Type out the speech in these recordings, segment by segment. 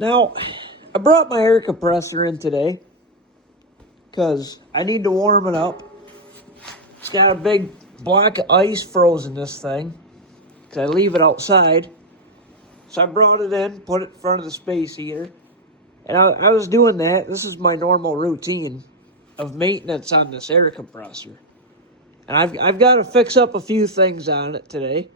Now, I brought my air compressor in today because I need to warm it up. It's got a big block of ice frozen this thing because I leave it outside. So I brought it in, put it in front of the space heater. And I was doing that. This is my normal routine of maintenance on this air compressor. And I've got to fix up a few things on it today.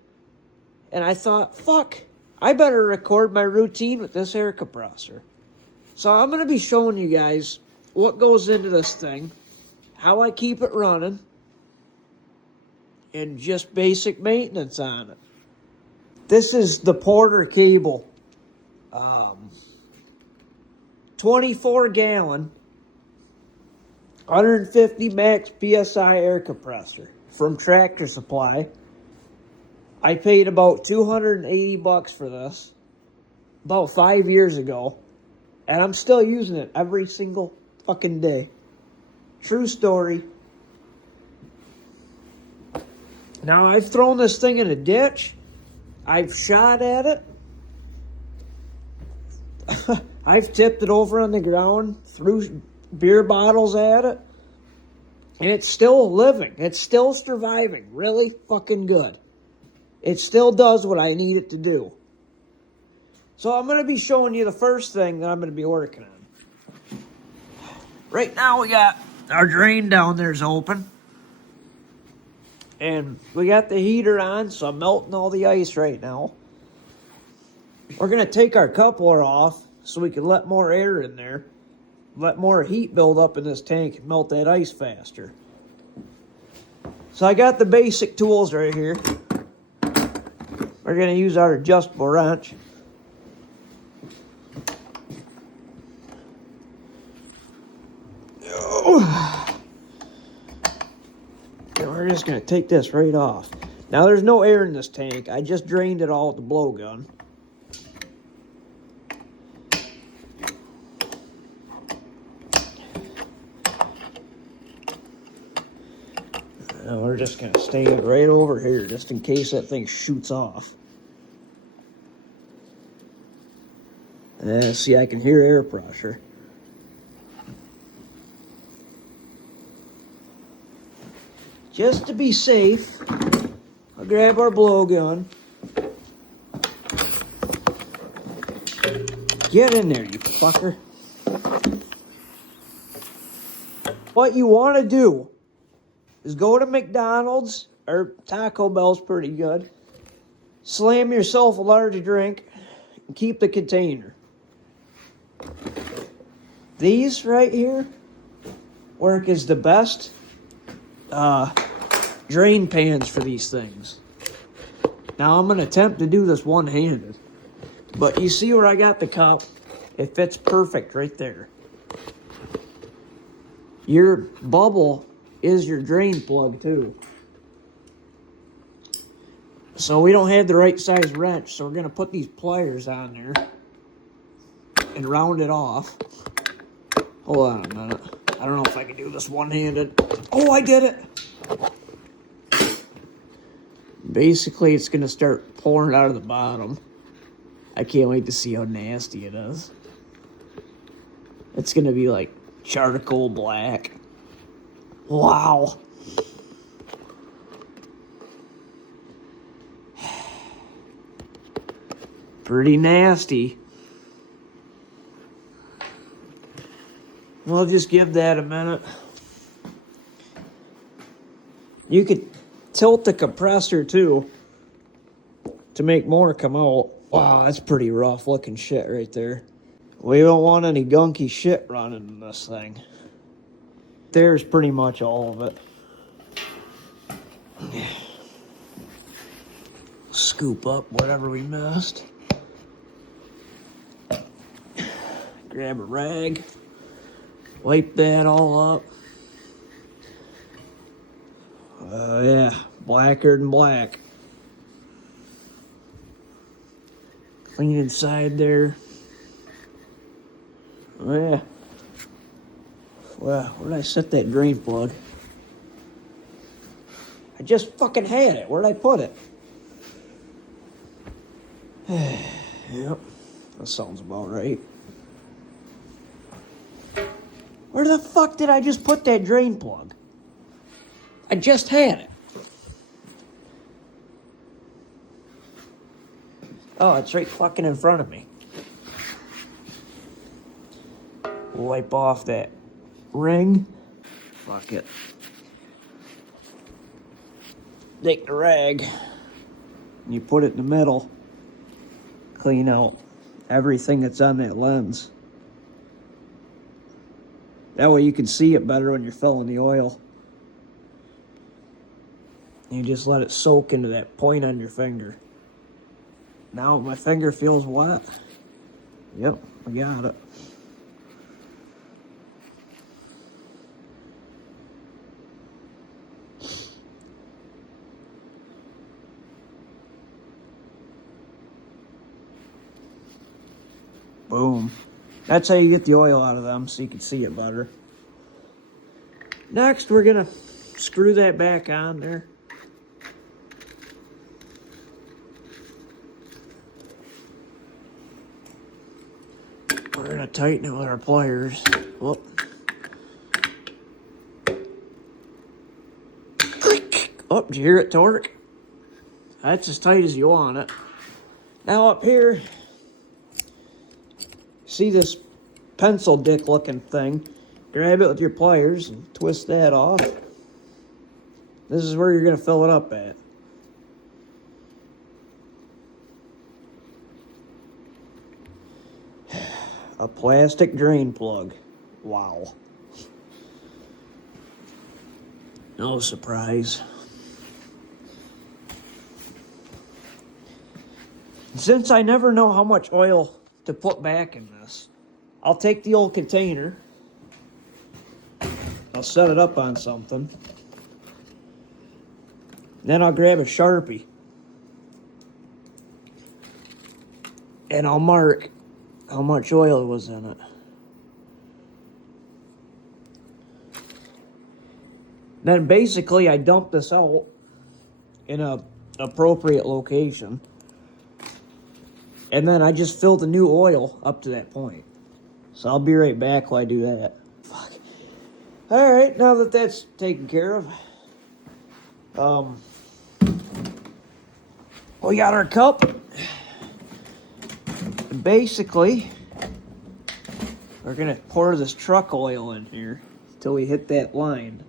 And I thought, fuck, I better record my routine with this air compressor. So I'm going to be showing you guys what goes into this thing, how I keep it running, and just basic maintenance on it. This is the Porter cable. 24 gallon, 150 max PSI air compressor from Tractor Supply. I paid about $280 for this about 5 years ago, and I'm still using it every single fucking day. True story. Now, I've thrown this thing in a ditch. I've shot at it. I've tipped it over on the ground, threw beer bottles at it, and it's still living. It's still surviving really fucking good. It still does what I need it to do. So I'm going to be showing you the first thing that I'm going to be working on. Right now we got our drain down there's open. And we got the heater on, so I'm melting all the ice right now. We're going to take our coupler off so we can let more air in there. Let more heat build up in this tank and melt that ice faster. So I got the basic tools right here. We're going to use our adjustable wrench. And we're just going to take this right off. Now there's no air in this tank. I just drained it all with the blowgun. And we're just going to stay right over here just in case that thing shoots off. And see, I can hear air pressure. Just to be safe, I'll grab our blowgun. Get in there, you fucker. What you want to do is go to McDonald's, or Taco Bell's pretty good. Slam yourself a large drink and keep the container. These right here work as the best drain pans for these things. Now I'm going to attempt to do this one-handed. But you see where I got the cup? It fits perfect right there. Your bubble is your drain plug too. So we don't have the right size wrench, so we're going to put these pliers on there and round it off. Hold on a minute. I don't know if I can do this one-handed. Oh, I did it! Basically, it's going to start pouring out of the bottom. I can't wait to see how nasty it is. It's going to be like charcoal black. Wow. Pretty nasty. We'll just give that a minute. You could tilt the compressor too to make more come out. Wow, that's pretty rough looking shit right there. We don't want any gunky shit running in this thing. There's pretty much all of it. Scoop up whatever we missed. Grab a rag. Wipe that all up. Yeah, blacker than black. Clean inside there. Oh yeah. Well, where did I set that drain plug? I just fucking had it. Where'd I put it? Yep. That sounds about right. Where the fuck did I just put that drain plug? I just had it. Oh, it's right fucking in front of me. Wipe off that ring. Fuck it. Take the rag. And you put it in the middle. Clean out everything that's on that lens. That way you can see it better when you're filling the oil. You just let it soak into that point on your finger. Now my finger feels wet. Yep, I got it. Boom. That's how you get the oil out of them, so you can see it better. Next, we're gonna screw that back on there. We're gonna tighten it with our pliers. Whoop. Oh, did you hear it torque? That's as tight as you want it. Now up here, see this pencil dick looking thing? Grab it with your pliers and twist that off. This is where you're gonna fill it up at. A plastic drain plug. Wow. No surprise. Since I never know how much oil to put back in this, I'll take the old container, I'll set it up on something, then I'll grab a Sharpie and I'll mark how much oil was in it. Then basically I dump this out in a appropriate location. And then I just fill the new oil up to that point. So I'll be right back while I do that. Fuck. Alright, now that that's taken care of, we got our cup. And basically, we're gonna pour this truck oil in here until we hit that line.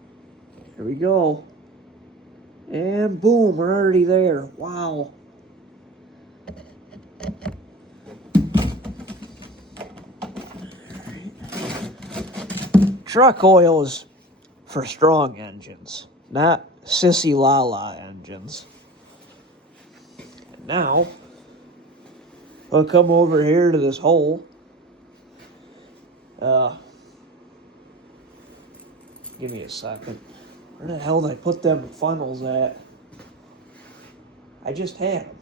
Here we go. And boom, we're already there. Wow. Truck oil is for strong engines, not sissy la engines. And now, I'll come over here to this hole. Give me a second. Where the hell did I put them funnels at? I just had them.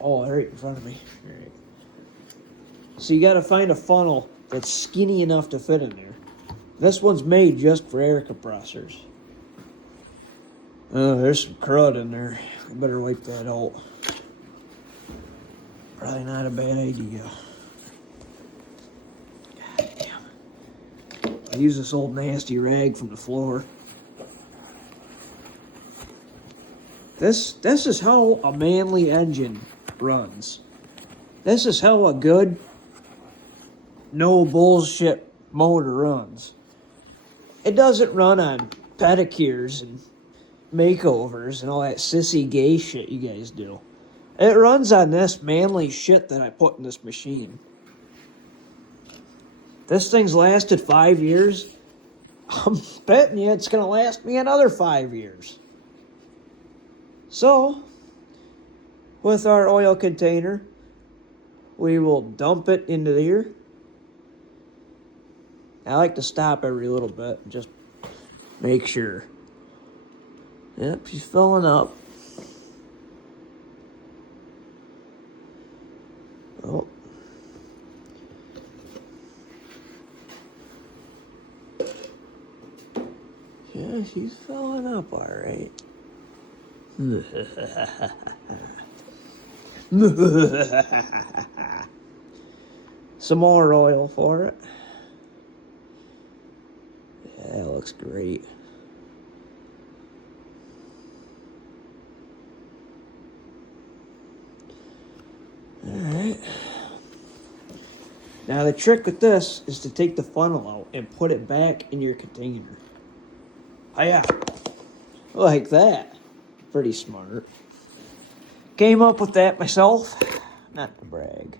Oh, they're right in front of me. All right. So you gotta find a funnel that's skinny enough to fit in there. This one's made just for air compressors. Oh, there's some crud in there. I better wipe that out. Probably not a bad idea. God damn. I use this old nasty rag from the floor. This is how a manly engine runs. This is how a good, no bullshit motor runs. It doesn't run on pedicures and makeovers and all that sissy gay shit you guys do. It runs on this manly shit that I put in this machine. This thing's lasted 5 years. I'm betting you it's going to last me another 5 years. So, with our oil container, we will dump it into here. I like to stop every little bit and just make sure. Yep, she's filling up. Oh. Yeah, she's filling up all right. some more oil for it. Yeah, that looks great. Alright. Now the trick with this is to take the funnel out and put it back in your container. Oh yeah, like that. Pretty smart. Came up with that myself, not to brag.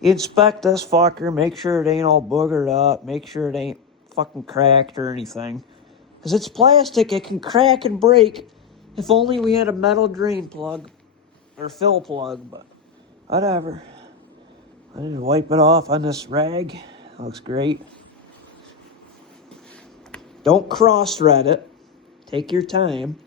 Inspect this fucker, make sure it ain't all boogered up, make sure it ain't fucking cracked or anything. Because it's plastic, it can crack and break. If only we had a metal drain plug or fill plug, but whatever. I need to wipe it off on this rag. Looks great. Don't cross-thread it. Take your time.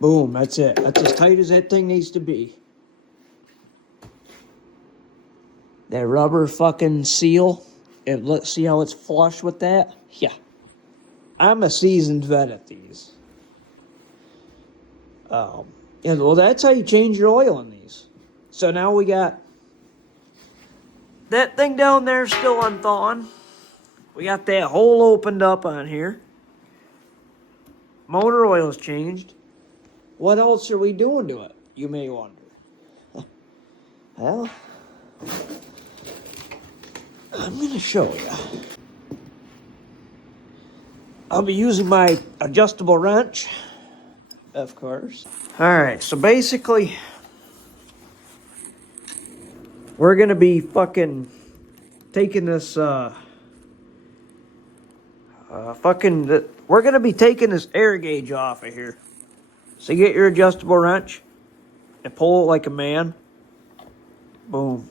Boom, that's it. That's as tight as that thing needs to be. That rubber fucking seal. Let's see how it's flush with that? Yeah. I'm a seasoned vet at these. And well, that's how you change your oil in these. So now we got that thing down there still unthawing. We got that hole opened up on here. Motor oil's changed. What else are we doing to it, you may wonder? Well, I'm going to show you. I'll be using my adjustable wrench, of course. Alright, so basically, we're going to be fucking taking this, we're going to be taking this air gauge off of here. So you get your adjustable wrench and pull it like a man. Boom.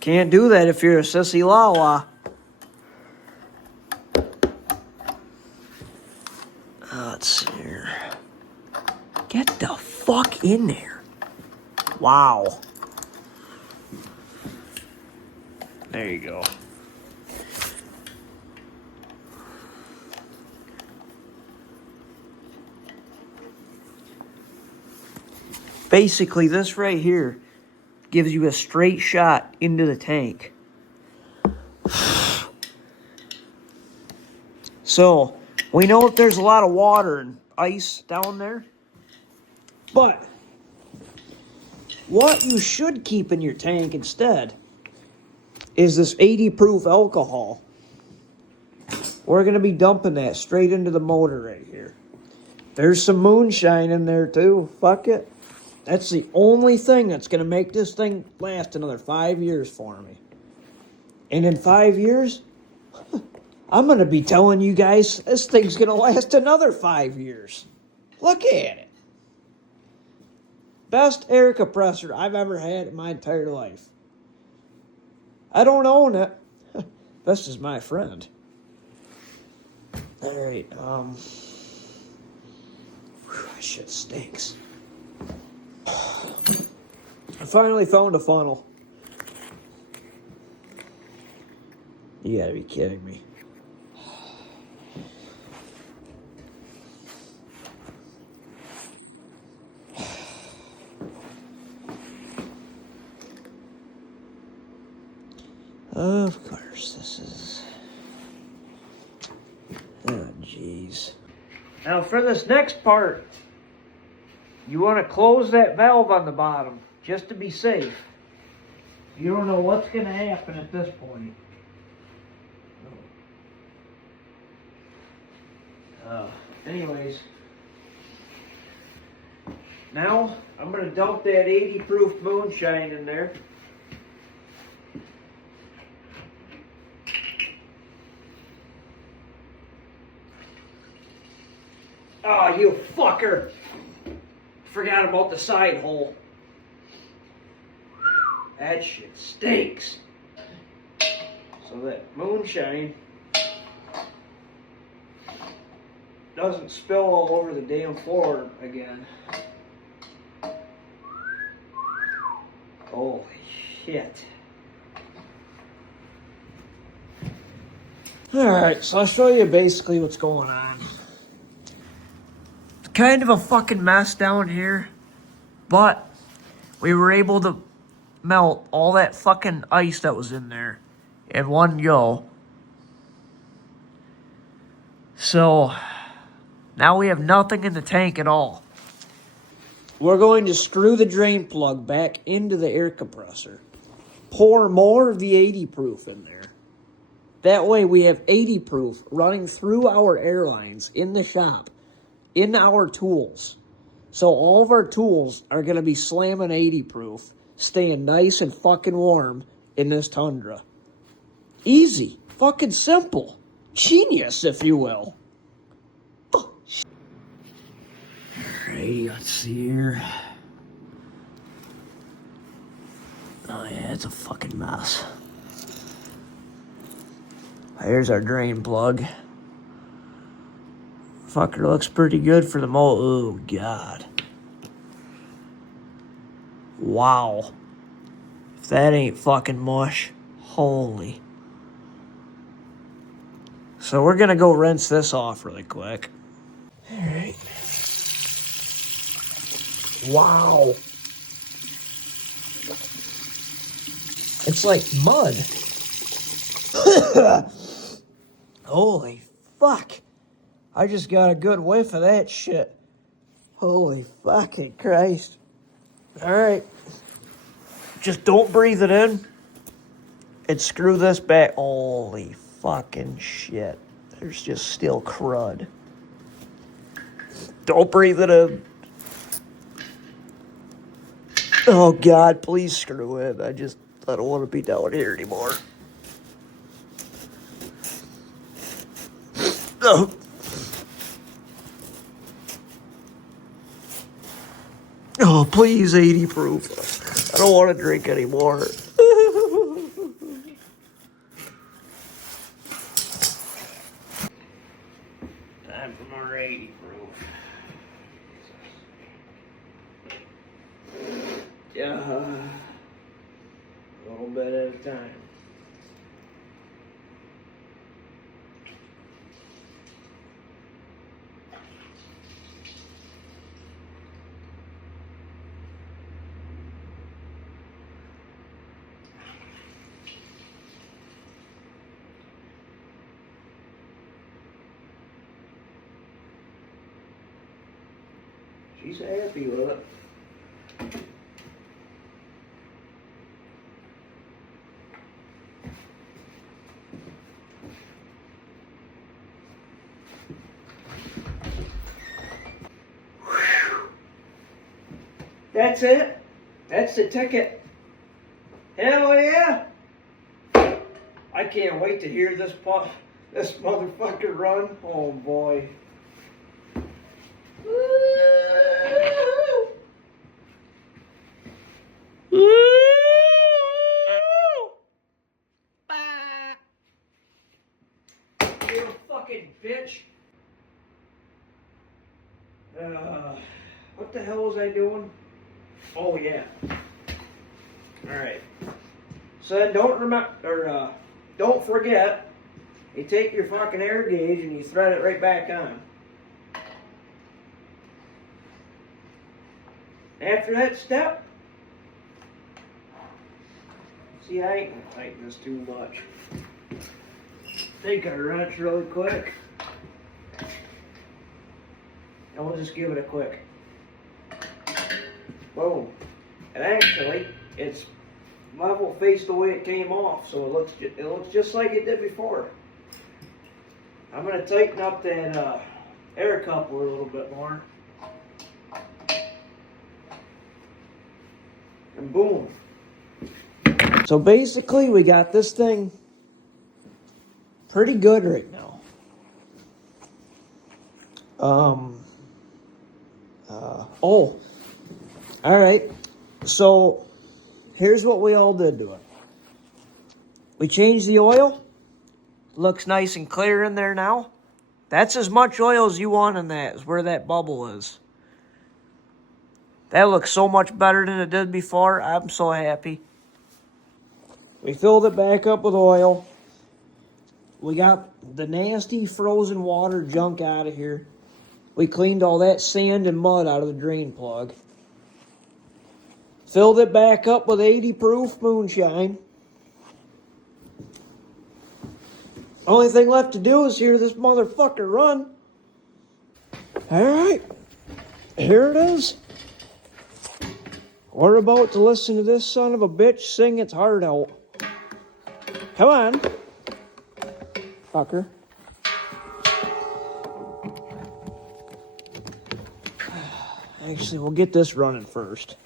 Can't do that if you're a sissy lawa. Let's see here. Get the fuck in there. Wow. There you go. Basically, this right here gives you a straight shot into the tank. So, we know that there's a lot of water and ice down there. But, what you should keep in your tank instead is this 80 proof alcohol. We're going to be dumping that straight into the motor right here. There's some moonshine in there too. Fuck it. That's the only thing that's going to make this thing last another 5 years for me. And in 5 years, I'm going to be telling you guys this thing's going to last another 5 years. Look at it. Best air compressor I've ever had in my entire life. I don't own it. This is my friend. Alright, that shit stinks. I finally found a funnel. You gotta be kidding me. Of course, this is... Oh, jeez. Now, for this next part, you want to close that valve on the bottom, just to be safe. You don't know what's going to happen at this point. Anyways, now I'm going to dump that 80 proof moonshine in there. Oh, you fucker! Forgot about the side hole. That shit stinks. So that moonshine doesn't spill all over the damn floor again. Holy shit. Alright, so I'll show you basically what's going on. It's kind of a fucking mess down here, but we were able to melt all that fucking ice that was in there in one go. So now we have nothing in the tank at all. We're going to screw the drain plug back into the air compressor. Pour more of the 80 proof in there. That way we have 80 proof running through our airlines in the shop, in our tools. So all of our tools are going to be slamming 80 proof, staying nice and fucking warm in this tundra. Easy. Fucking simple. Genius, if you will. Alrighty, let's see here. Oh yeah, it's a fucking mess. Here's our drain plug. Fucker looks pretty good for the mold. Oh, God. Wow. If that ain't fucking mush. Holy. So we're gonna go rinse this off really quick. Alright. Wow. It's like mud. Holy fuck. I just got a good whiff of that shit. Holy fucking Christ. Alright. Just don't breathe it in. And screw this back. Holy fucking shit. There's just still crud. Don't breathe it in. Oh God, please screw it. I don't want to be down here anymore. Oh. Oh, please, 80 proof. I don't want to drink anymore. Time for more 80 proof. Yeah, a little bit at a time. She's happy with it. That's it. That's the ticket. Hell yeah. I can't wait to hear this motherfucker run. Oh boy. You fucking bitch. What the hell was I doing? Oh yeah. Alright. So then don't forget, you take your fucking air gauge and you thread it right back on. After that step, see, I ain't gonna tighten this too much. Take our wrench really quick. And we'll just give it a quick. Boom. And actually, it's level face the way it came off, so it looks just like it did before. I'm gonna tighten up that air coupler a little bit more. And boom. So basically, we got this thing pretty good right now. Alright. So, here's what we all did to it. We changed the oil. Looks nice and clear in there now. That's as much oil as you want in that, is where that bubble is. That looks so much better than it did before. I'm so happy. We filled it back up with oil. We got the nasty frozen water junk out of here. We cleaned all that sand and mud out of the drain plug. Filled it back up with 80 proof moonshine. Only thing left to do is hear this motherfucker run. Alright, here it is. We're about to listen to this son of a bitch sing its heart out. Come on, fucker. Actually, we'll get this running first.